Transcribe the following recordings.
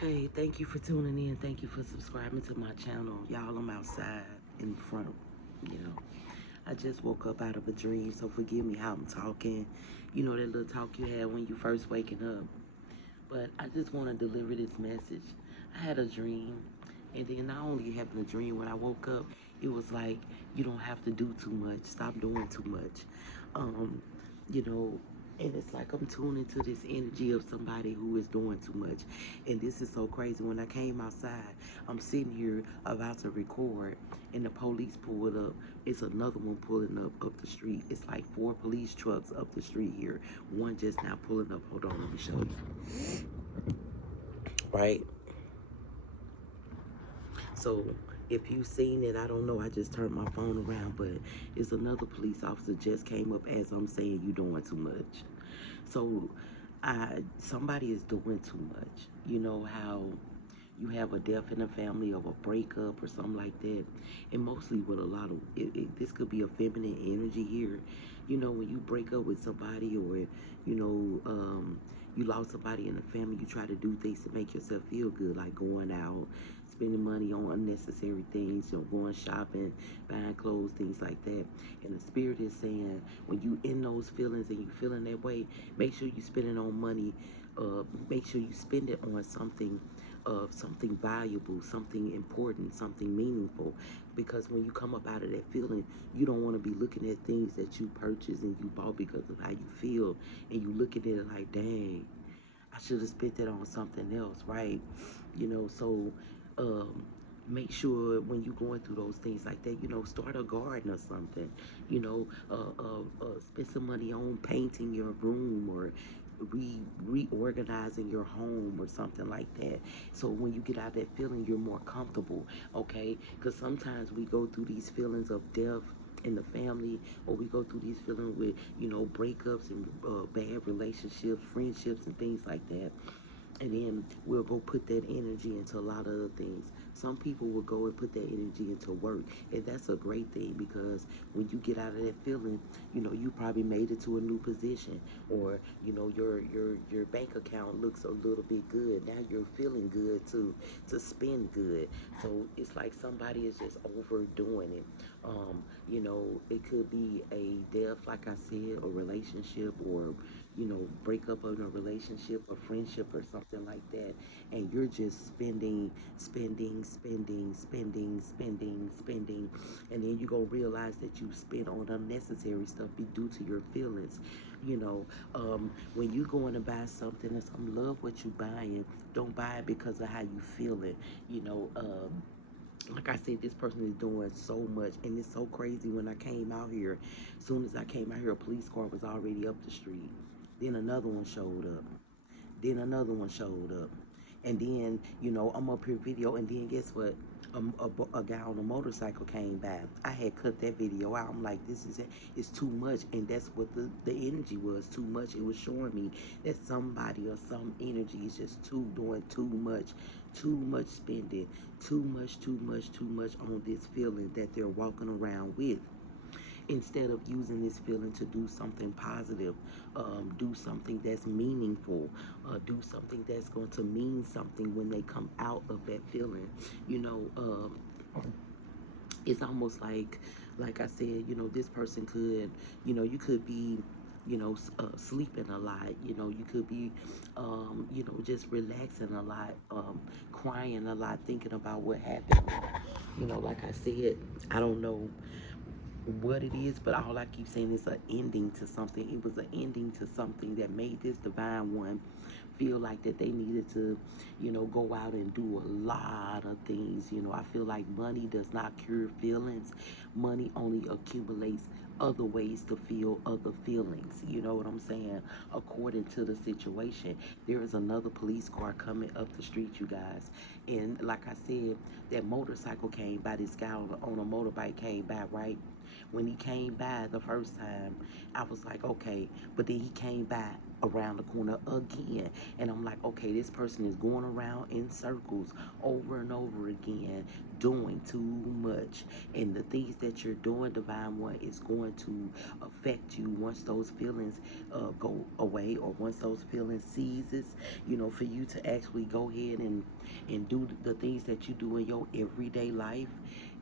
Hey, thank you for tuning in. Thank you for subscribing to my channel. Y'all, I'm outside in front, you know. I just woke up out of a dream, so forgive me how I'm talking. You know that little talk you had when you first waking up. But I just want to deliver this message. I had a dream, and then not only having a dream, when I woke up, it was like, you don't have to do too much. Stop doing too much. Um, you know, and it's like I'm tuning to this energy of somebody who is doing too much. And this is so crazy. When I came outside, I'm sitting here about to record, and the police pulled up. It's another one pulling up the street. It's like 4 police trucks up the street here. One just now pulling up. Hold on, let me show you. Right? So if you seen it, I don't know. I just turned my phone around, but it's another police officer just came up as I'm saying you doing too much. So somebody is doing too much. You know how you have a death in the family of a breakup or something like that, and mostly with a lot of this could be a feminine energy here. You know, when you break up with somebody, or you lost somebody in the family, you try to do things to make yourself feel good, like going out, spending money on unnecessary things, going shopping, buying clothes, things like that. And the spirit is saying, when you in those feelings and you feeling that way, make sure you spend it on money. Make sure you spend it on something of something valuable, something important, something meaningful. Because when you come up out of that feeling, you don't want to be looking at things that you purchased and you bought because of how you feel, and you look at it like, dang, I should have spent that on something else, right? So um, make sure when you're going through those things like that, start a garden or something. Spend some money on painting your room, or reorganizing your home or something like that. So when you get out of that feeling, you're more comfortable, okay? Because sometimes we go through these feelings of death in the family, or we go through these feelings with breakups and bad relationships, friendships, and things like that, and then we'll go put that energy into a lot of other things. Some people will go and put that energy into work, and that's a great thing, because when you get out of that feeling, you probably made it to a new position, or your bank account looks a little bit good. Now you're feeling good to spend good. So it's like somebody is just overdoing it. It could be a death, like I said, a relationship, or break up in a relationship, a friendship, or something like that, and you're just spending, and then you're gonna realize that you spent on unnecessary stuff be due to your feelings. When you going to buy something and some love what you buying, don't buy it because of how you feel it. You know, like I said, this person is doing so much, and it's so crazy. When I came out here, as soon as I came out here, a police car was already up the street. Then another one showed up. Then another one showed up. And then, I'm up here video, and then guess what? A guy on a motorcycle came by. I had cut that video out. I'm like, this is it. It's too much. And that's what the energy was, too much. It was showing me that somebody or some energy is just doing too much spending, too much on this feeling that they're walking around with, instead of using this feeling to do something positive, do something that's meaningful, do something that's going to mean something when they come out of that feeling. You know, it's almost like I said, this person could, you could be, sleeping a lot. You could be, just relaxing a lot, crying a lot, thinking about what happened. Like I said, I don't know what it is, but all I keep saying is an ending to something. It was an ending to something that made this divine one feel like that they needed to, go out and do a lot of things. I feel like money does not cure feelings. Money only accumulates other ways to feel other feelings. You know what I'm saying? According to the situation, there is another police car coming up the street, you guys. And like I said, that motorcycle came by. This guy on a motorbike came by, right? When he came by the first time, I was like, okay. But then he came by around the corner again. And I'm like, okay, this person is going around in circles over and over again, doing too much. And the things that you're doing, Divine One, is going to affect you once those feelings go away, or once those feelings ceases, for you to actually go ahead and do the things that you do in your everyday life.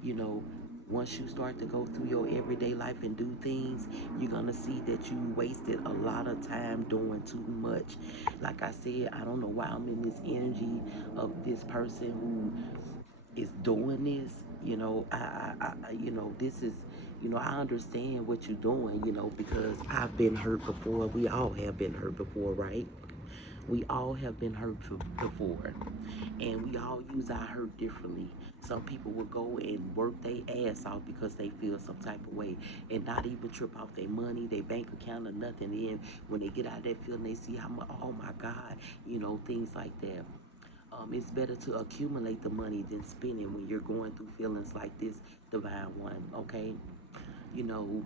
you know Once you start to go through your everyday life and do things, you're gonna see that you wasted a lot of time doing too much. Like I said, I don't know why I'm in this energy of this person who is doing this. This is, I understand what you're doing, because I've been hurt before. We all have been hurt before, right? We all have been hurt before, and we all use our hurt differently. Some people will go and work their ass off because they feel some type of way, and not even trip off their money, their bank account, or nothing. Then when they get out of that feeling, they see how much, oh my God, things like that. It's better to accumulate the money than spend it when you're going through feelings like this, Divine One, okay? You know,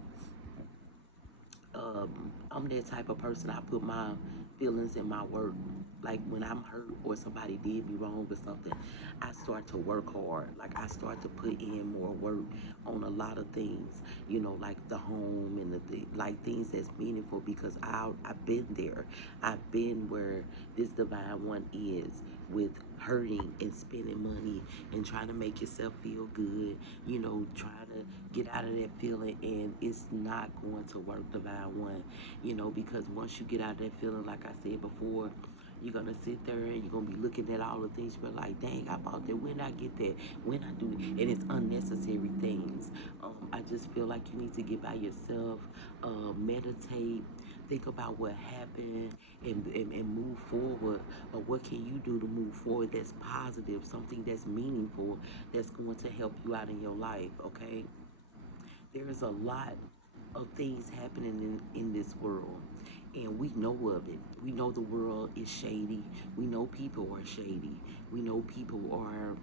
I'm that type of person. I put my feelings in my work. Like when I'm hurt or somebody did me wrong or something, I start to work hard. Like I start to put in more work on a lot of things, like the home and like things that's meaningful, because I've been there. I've been where this Divine One is, with hurting and spending money and trying to make yourself feel good, trying to get out of that feeling, and it's not going to work, Divine One, because once you get out of that feeling, like I said before, you're gonna sit there and you're gonna be looking at all the things. You're like, dang, I bought that. When I get that? When I do it? And it's unnecessary things. I just feel like you need to get by yourself, meditate, think about what happened, and move forward. Or what can you do to move forward that's positive, something that's meaningful, that's going to help you out in your life, okay? There is a lot of things happening in this world, and we know of it. We know the world is shady. We know people are shady. We know people are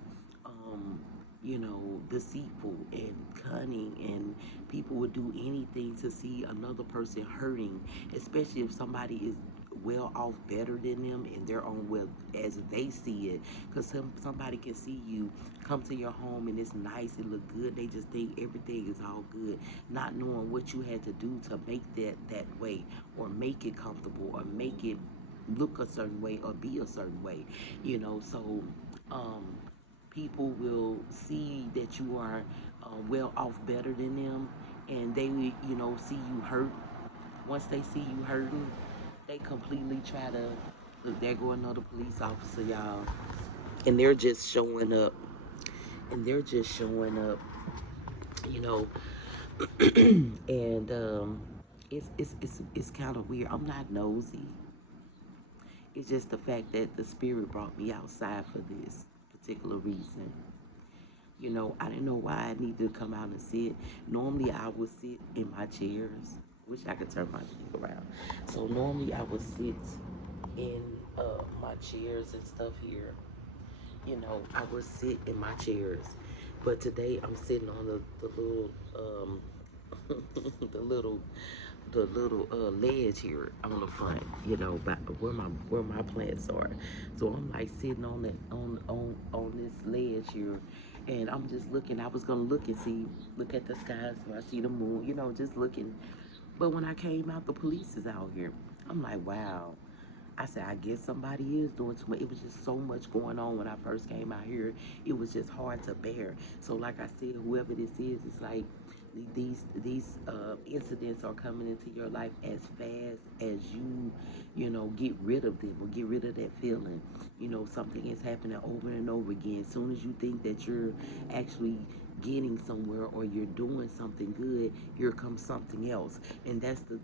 deceitful and cunning, and people would do anything to see another person hurting, especially if somebody is well off, better than them in their own well, as they see it. Because somebody can see you come to your home and it's nice, it look good, they just think everything is all good, not knowing what you had to do to make that way, or make it comfortable, or make it look a certain way, or be a certain way. So um people will see that you are well off, better than them, and they see you hurt. Once they see you hurting, they completely try to look. There go another police officer, y'all, and they're just showing up, and they're just showing up, you know, and it's kind of weird. I'm not nosy. It's just the fact that the spirit brought me outside for this particular reason. I didn't know why I needed to come out and sit. Normally, I would sit in my chairs. Wish I could turn my chair around. So normally, I would sit in my chairs and stuff here. I would sit in my chairs, but today I'm sitting on the little the little ledge here on the front, by where my plants are. So I'm like sitting on that on this ledge here, and I'm just looking. I was gonna look at the sky, so I see the moon, just looking. But when I came out, the police is out here. I'm like, wow. I said, I guess somebody is doing too much. It was just so much going on when I first came out here. It was just hard to bear. So, like I said, whoever this is, it's like these incidents are coming into your life as fast as get rid of them, or get rid of that feeling. Something is happening over and over again. As soon as you think that you're actually getting somewhere, or you're doing something good, here comes something else. And that's the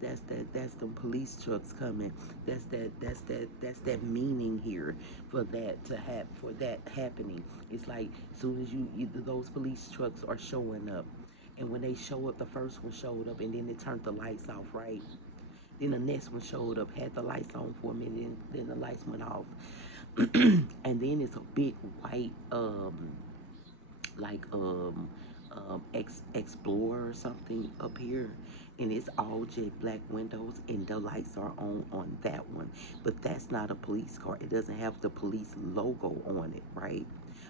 police trucks coming. That's that meaning here for that to for that happening. It's like as soon as those police trucks are showing up, and when they show up, the first one showed up, and then they turned the lights off, right? Then the next one showed up, had the lights on for a minute, then the lights went off. And then it's a big white like Explorer or something up here, and it's all jet black windows, and the lights are on that one. But that's not a police car. It doesn't have the police logo on it, right?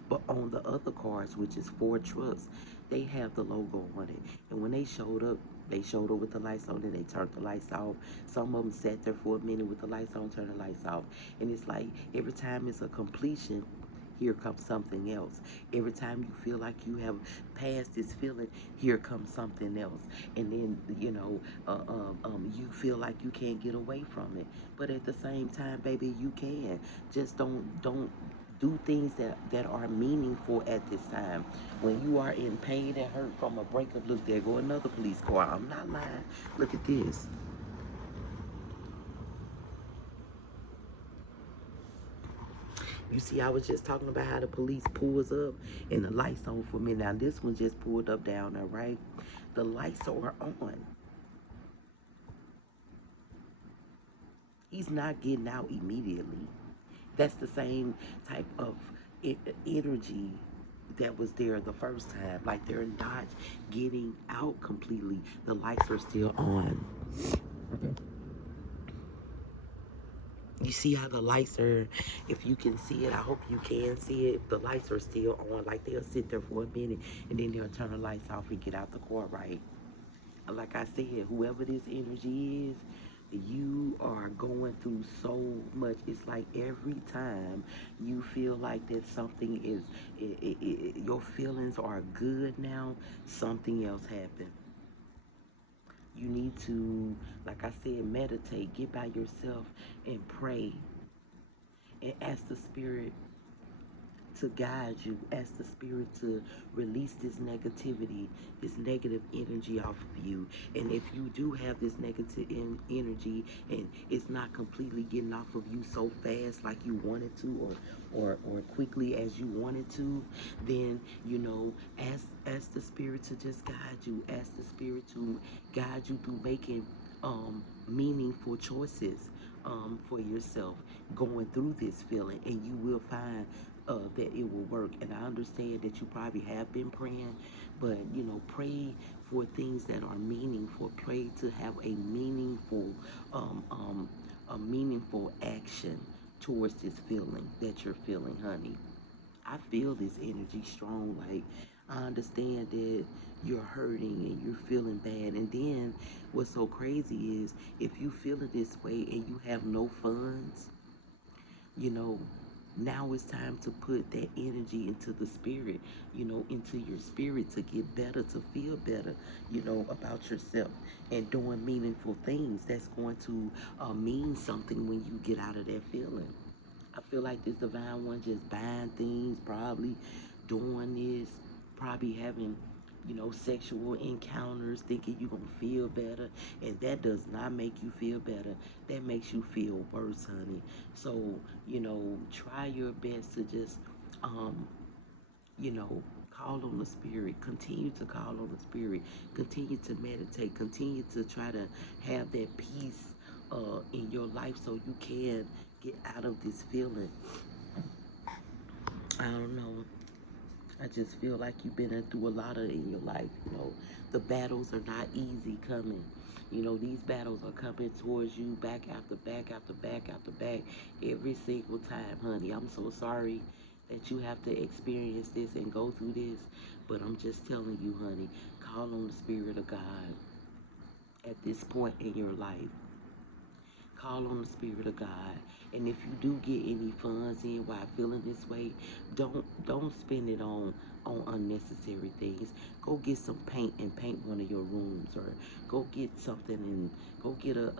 But on the other cars, which is Ford trucks, they have the logo on it. And when they showed up with the lights on and they turned the lights off. Some of them sat there for a minute with the lights on, turned the lights off. And it's like every time it's a completion, here comes something else. Every time you feel like you have passed this feeling, here comes something else. And then, you feel like you can't get away from it. But at the same time, baby, you can. Just don't do things that are meaningful at this time. When you are in pain and hurt from a breakup, look, there go another police car. I'm not lying. Look at this. You see, I was just talking about how the police pulls up and the lights on for me. Now this one just pulled up down there, right? The lights are on. He's not getting out immediately. That's the same type of energy that was there the first time. Like they're not getting out completely. The lights are still on. You see how the lights are, if you can see it, I hope you can see it. The lights are still on. Like they'll sit there for a minute and then they'll turn the lights off and get out the car, right? Like I said, whoever this energy is, you are going through so much. It's like every time you feel like that something is, your feelings are good now, something else happened. You need to, like I said, meditate, get by yourself and pray and ask the spirit to guide you, ask the spirit to release this negativity, this negative energy off of you. And if you do have this negative energy and it's not completely getting off of you so fast like you wanted to, or quickly as you wanted to, then ask the spirit to just guide you. Ask the spirit to guide you through making meaningful choices for yourself going through this feeling, and you will find that it will work. And I understand that you probably have been praying, but pray for things that are meaningful. Pray to have um, um, a meaningful action towards this feeling that you're feeling, honey. I feel this energy strong. Like, I understand that you're hurting and you're feeling bad. And then what's so crazy is if you feeling this way and you have no funds, you know, now it's time to put that energy into the spirit, into your spirit to get better, to feel better, about yourself and doing meaningful things that's going to mean something when you get out of that feeling. I feel like this divine one just buying things, probably doing this, probably having, sexual encounters, thinking you're going to feel better. And that does not make you feel better. That makes you feel worse, honey. So, try your best to just, um, call on the spirit. Continue to call on the spirit. Continue to meditate. Continue to try to have that peace in your life so you can get out of this feeling. I don't know. I just feel like you've been through a lot of it in your life. The battles are not easy coming. These battles are coming towards you back after back after back after back every single time, honey. I'm so sorry that you have to experience this and go through this, but I'm just telling you, honey, call on the Spirit of God at this point in your life. Call on the Spirit of God. And if you do get any funds in while feeling this way, don't spend it on unnecessary things. Go get some paint and paint one of your rooms, or go get something and go get a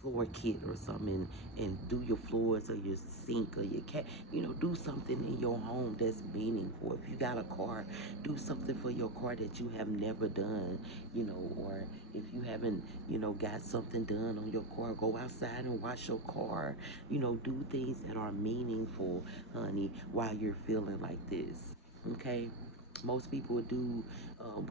floor kit or something, and do your floors or your sink or your cat. Do something in your home that's meaningful. If you got a car, do something for your car that you have never done. Or if you haven't, got something done on your car, go outside and wash your car. Do things that are meaningful, honey, while you're feeling like this. Okay? Most people do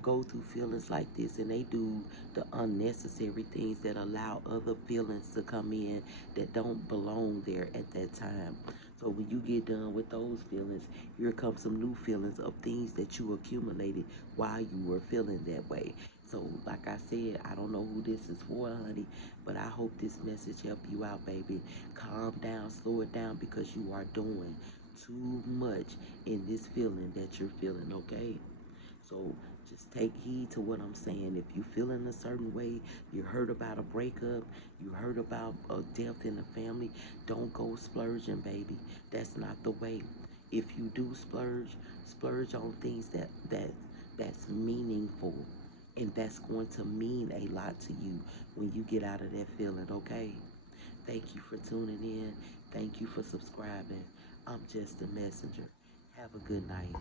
go through feelings like this, and they do the unnecessary things that allow other feelings to come in that don't belong there at that time. So when you get done with those feelings, here comes some new feelings of things that you accumulated while you were feeling that way. So like I said, I don't know who this is for, honey, but I hope this message help you out, baby. Calm down, slow it down because you are doing too much in this feeling that you're feeling, okay? So just take heed to what I'm saying. If you feel in a certain way, you heard about a breakup, you heard about a death in the family, don't go splurging, baby. That's not the way. If you do splurge, splurge on things that's meaningful, and that's going to mean a lot to you when you get out of that feeling, okay? Thank you for tuning in. Thank you for subscribing. I'm just a messenger. Have a good night.